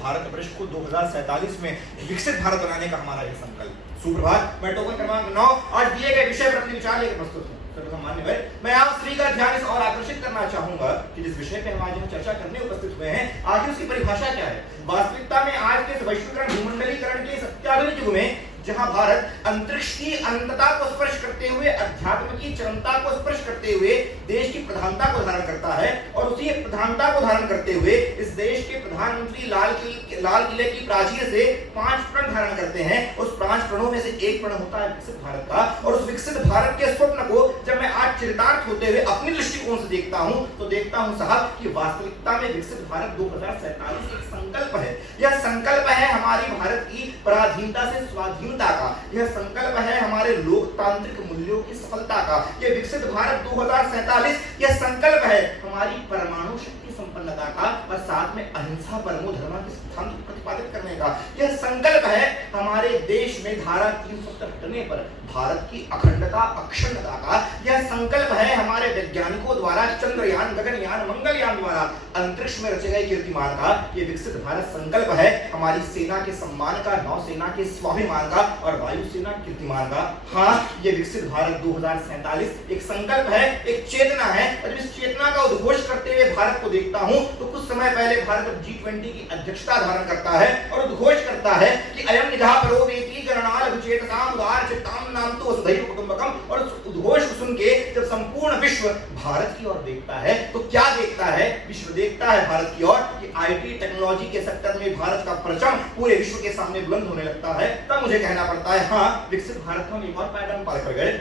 भारत वर्ष को 2047 में विकसित भारत बनाने का हमारा यह संकल्प। सुप्रभात। मैं टोकन क्रमांक 9 आज दिए गए विषय पर अपने विचार लेकर प्रस्तुत हूँ। मान्यवर, मैं आप सभी का ध्यान इस और आकर्षित करना चाहूंगा कि जिस विषय पे हम आज यहाँ चर्चा करने उपस्थित हुए हैं, आखिर उसकी परिभाषा क्या है। वास्तविकता में आज के वैश्वीकरण भूमंडलीकरण के अत्याधुनिक युग में जहां भारत अंतरिक्ष की अनंतता को स्पर्श करते हुए, अध्यात्म की चरमता को स्पर्श करते हुए देश की प्रधानता को धारण करता है, और उसी प्रधानता को धारण करते हुए इस देश के प्रधानमंत्री लाल किले की प्राचीर से 5 प्रण धारण करते हैं। उस 5 प्रणों में से एक प्रण होता है विकसित भारत का, और उस विकसित भारत के स्वप्न को जब मैं आज चरितार्थ होते हुए अपने दृष्टिकोण से देखता हूं तो देखता हूं साहब कि वास्तविकता में विकसित भारत 2047 एक संकल्प है। यह संकल्प है हमारी भारत की पराधीनता से स्वाधीनता का, यह संकल्प है हमारे लोकतांत्रिक मूल्यों की सफलता का। यह विकसित भारत 2047 यह संकल्प है हमारी परमाणु शक्ति संपन्नता का, और साथ में अहिंसा परमो धर्म के सिद्धांत को प्रतिपादित करने का। यह संकल्प है हमारे देश में धारा 370 हटने पर भारत की अखंडता अक्षुण्णता का। यह संकल्प है हमारे वैज्ञानिकों द्वारा चंद्रयान, गगनयान, मंगलयान द्वारा अंतरिक्ष में रचे गए कीर्तिमान का। यह विकसित भारत संकल्प है हमारी सेना के सम्मान का, नौसेना के स्वाभिमान का, और वायुसेना कीर्तिमान का। हाँ, यह विकसित भारत 2047 एक संकल्प है, एक चेतना है, और इस चेतना का उद्घोष करते हुए भारत को देखता हूं तो कुछ समय पहले भारत G20 की अध्यक्षता धारण करता है और उद्घोष करता है कि अयम निधा परोवेति गणनाल विचेतसाम उदार चित्ताम नाम तो वसुधैव कुटुंबकम। और उस उद्घोष को सुन के जब संपूर्ण विश्व भारत की ओर देखता है तो क्या देखता है? विश्व देखता है भारत की ओर कि आईटी टेक्नोलॉजी के सेक्टर में भारत का परचम पूरे विश्व के सामने बुलंद होने लगता है। तब मुझे कहना पड़ता है हाँ, विकसित भारत हम एक और पायदान पार कर गए।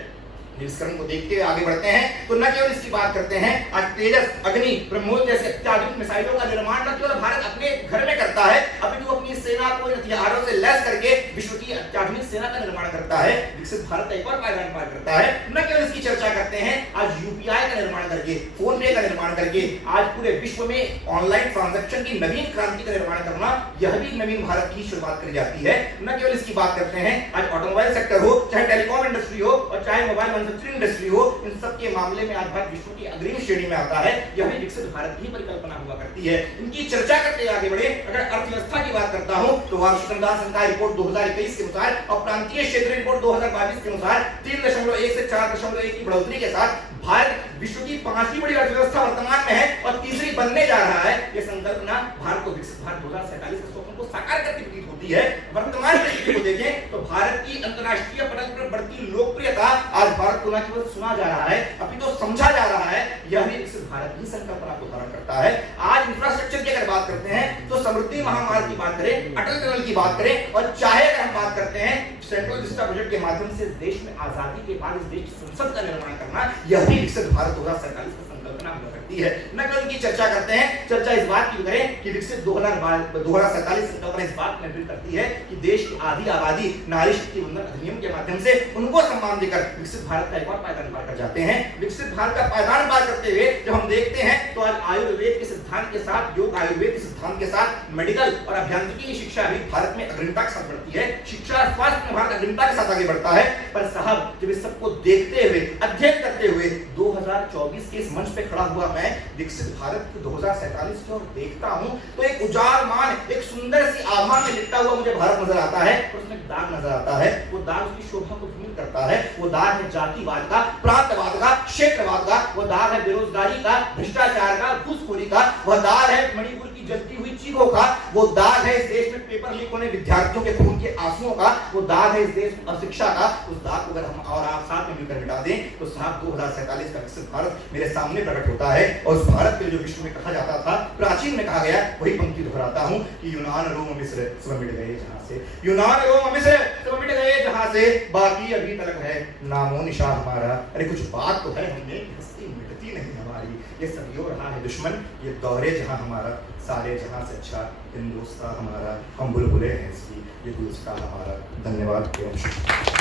निष्कर्म को देखते हुए आगे बढ़ते हैं तो न केवल इसकी बात करते हैं, आज तेजस, अग्नि, ब्रह्मोस जैसे अत्याधुनिक मिसाइलों का निर्माण न केवल भारत अपने घर में करता है, अभी तो अपनी सेना को हथियारों से लैस करके विश्व की अत्याधुनिक सेना का निर्माण करता है। विकसित भारत एक और पायदान पार करता है। न केवल इसकी चर्चा करते हैं, आज यूपीआई का निर्माण करके, फोन पे का निर्माण करके आज पूरे विश्व में ऑनलाइन ट्रांजैक्शन की नवीन क्रांति का निर्माण करना, यह भी नवीन भारत की शुरुआत करी जाती है। न केवल इसकी बात करते हैं, आज ऑटोमोबाइल सेक्टर हो, चाहे टेलीकॉम इंडस्ट्री हो, और चाहे मोबाइल इंडस्ट्री हो, इन सब के मामले में आज भारत विश्व की अग्रणी श्रेणी में आता है। यह भी विकसित भारत की परिकल्पना हुआ करती है। इनकी चर्चा करते आगे बढ़े, अगर अर्थव्यवस्था की बात करता हूं तो वार्षिक अनुदान संख्या रिपोर्ट 2021 के अनुसार और प्रांतीय क्षेत्रीय रिपोर्ट 2022 के अनुसार 3.1 से 4.1 की बढ़ोतरी के साथ भारत विश्व की 5वीं बड़ी अर्थव्यवस्था वर्तमान में है और तीसरी बनने जा रहा है। यह संकल्पना भारत को विकसित भारत 2047 के स्वप्न को साकार करती प्रतीत होती है। वर्तमान स्थिति को देखें तो भारत की अंतरराष्ट्रीय पटल पर बढ़ती लोकप्रियता आज भारत को न केवल सुना जा रहा है अभी तो समझा जा रहा है। यह भी विकसित भारत की संकल्पना को धारण करता है। आज इंफ्रास्ट्रक्चर की अगर बात करते हैं तो समृद्धि महामार्ग की बात करें, अटल टनल की बात करें, और चाहे अगर हम बात करते हैं सेंट्रल विस्टा प्रोजेक्ट के माध्यम से देश में आजादी के बाद इस देश की संसद का निर्माण करना, यह भी विकसित भारत 2047 का संकल्पना हुआ करती है। न केवल की चर्चा करते हैं, चर्चा इस बात की करें कि विकसित 2047 संकल्पना इस बात में भी करती है कि देश की आधी आबादी नारी शक्ति वंदन अधिनियम के माध्यम से उनको सम्मान देकर विकसित भारत का एक और पायदान पार कर जाते हैं। विकसित भारत का पायदान पार करते हुए जब हम देखते हैं तो आज आयुर्वेद के सिद्धांत के साथ, योग आयुर्वेद के सिद्धांत के साथ मेडिकल और अभियांत्रिकी की शिक्षा भी भारत में अग्रणीता के साथ बढ़ती है। शिक्षा स्वास्थ्य में भारत अग्रणीता के साथ आगे बढ़ता है। पर साहब, जब इस सबको देखते हुए, अध्ययन करते हुए 2024 के इस मंच पे खड़ा हुआ मैं विकसित भारत 2047 की ओर देखता हूं तो एक उजालमान, एक सुंदर सी आभा में लिपटा हुआ मुझे भारत नजर आता है, और उसमें दाग नजर आता है। वो दाग उसकी शोभा को धूमिल करता है। वो दाग है जातिवाद का, प्रांतवाद का, क्षेत्रवाद का, वो दाग है बेरोजगारी का, भ्रष्टाचार का, घूसखोरी का, वह दाग है मणिपुर की जलती हुई चीखों का, वो दाग है इस देश में पेपर लीक होने विद्यार्थियों के खून के आंसुओं का, वो दाग है इस देश में अशिक्षा का। उस दाग को अगर हम और आप साथ में मिलकर मिटा दें तो साहब 2047 का विकसित भारत मेरे सामने प्रकट होता है। और उस भारत के जो विश्व में कहा जाता था, प्राचीन में कहा गया, वही पंक्ति दोहराता हूं कि यूनान रोम मिस्र सब मिट गए जहां से, यूनान रोम मिस्र सब मिट गए जहां से, बाकी अभी तक है नामो निशान हमारा। अरे कुछ बात तो है, हमने हस्ती मिटती नहीं हमारी, ये सब यो रहा है दुश्मन, ये दौरे जहां हमारा, सारे जहां से अच्छा हिंदुस्तान हमारा, हम बुलबुलें हैं इसकी, ये गुलस्तान हमारा। धन्यवाद।